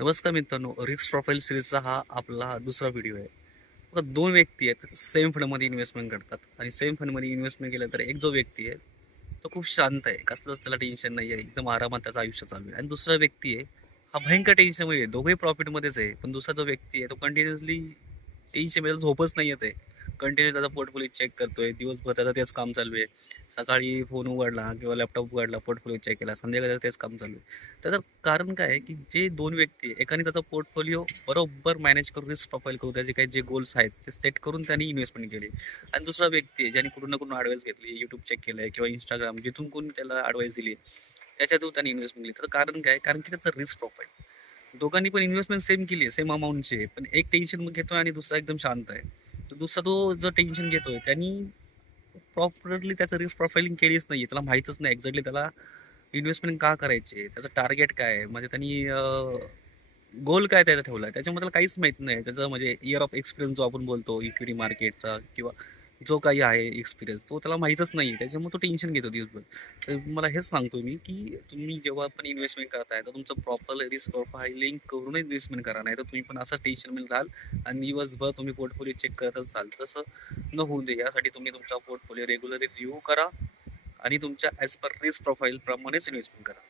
नमस्कार मित्रांनो, risk profile सिरीजचा हा आपला दुसरा व्हिडिओ आहे. बघा, दोन व्यक्ती आहेत, सेम फंडमध्ये इन्व्हेस्टमेंट करतात आणि सेम फंडमध्ये इन्व्हेस्टमेंट केल्यानंतर एक जो व्यक्ती आहे तो खूप शांत आहे, कसलंच त्याला टेन्शन नाही आहे, एकदम आरामात त्याचं आयुष्य चालू आहे. आणि दुसरा व्यक्ती आहे, हा भयंकर टेन्शनमध्ये आहे, दोघेही प्रॉफिटमध्येच आहे. पण दुसरा जो व्यक्ती आहे तो कंटिन्युअसली टेन्शनमध्ये झोपच नाही येत आहे. कंटिन्यू त्याचा पोर्टफोलिओ चेक करतोय, दिवसभर त्याचं तेच काम चालू आहे. सकाळी फोन उघडला किंवा लॅपटॉप उघडला, पोर्टफोलिओ चेक केला, संध्याकाळी त्याचं तेच काम चालू आहे. त्याचं कारण काय आहे, की जे दोन व्यक्ती आहे, एकाने त्याचा पोर्टफोलिओ बरोबर मॅनेज करून, रिस्क प्रोफाईल करून, त्याचे काही जे गोल्स आहेत ते सेट करून त्यांनी इन्व्हेस्टमेंट केली. आणि दुसरा व्यक्ती आहे ज्याने कुठून ना कुठून ॲडवाइस घेतली, यूट्यूब चेक केलंय किंवा इंस्टाग्राम जिथून कोणी त्याला ॲडवाइस दिली, त्याच्यातून त्यांनी इन्व्हेस्टमेंट केली. त्याचं कारण काय? कारण की त्याचं रिस्क प्रोफाईल. दोघांनी पण इन्व्हेस्टमेंट सेम केली आहे, सेम अमाऊंटची आहे. पण एक टेन्शन घेतोय आणि दुसरा एकदम शांत आहे. तर दुसरा तो जो टेन्शन घेतोय त्यांनी प्रॉपरली त्याचं रिस्क प्रोफाइलिंग केलीच नाहीये. त्याला माहीतच नाही एक्झॅक्टली त्याला इन्व्हेस्टमेंट का करायची आहे? त्याचं टार्गेट काय आहे? म्हणजे त्यांनी गोल काय त्याचा ठेवला आहे? त्याच्यामध्ये त्याला काहीच माहीत नाही. त्याचं म्हणजे इयर ऑफ एक्सपिरियन्स जो आपण बोलतो इक्विटी मार्केटचा किंवा जो काही आहे एक्सपिरियन्स तो त्याला माहीतच नाही. त्याच्यामुळे तो टेन्शन घेतो दिवसभर. तर मला हेच सांगतो मी, की तुम्ही जेव्हा पण इन्व्हेस्टमेंट करताय तर तुमचं प्रॉपर रिस्क प्रोफाइलिंग करूनच इन्व्हेस्टमेंट करा. नाहीतर तुम्ही पण असं टेन्शनमध्ये राहाल आणि दिवसभर तुम्ही पोर्टफोलिओ चेक करतच जाल. तसं न होऊ दे यासाठी तुम्ही तुमचा पोर्टफोलिओ रेग्युलरली रिव्ह्यू करा आणि तुमच्या ॲज पर रिस्क प्रोफाईल प्रमाणेच इन्व्हेस्टमेंट करा.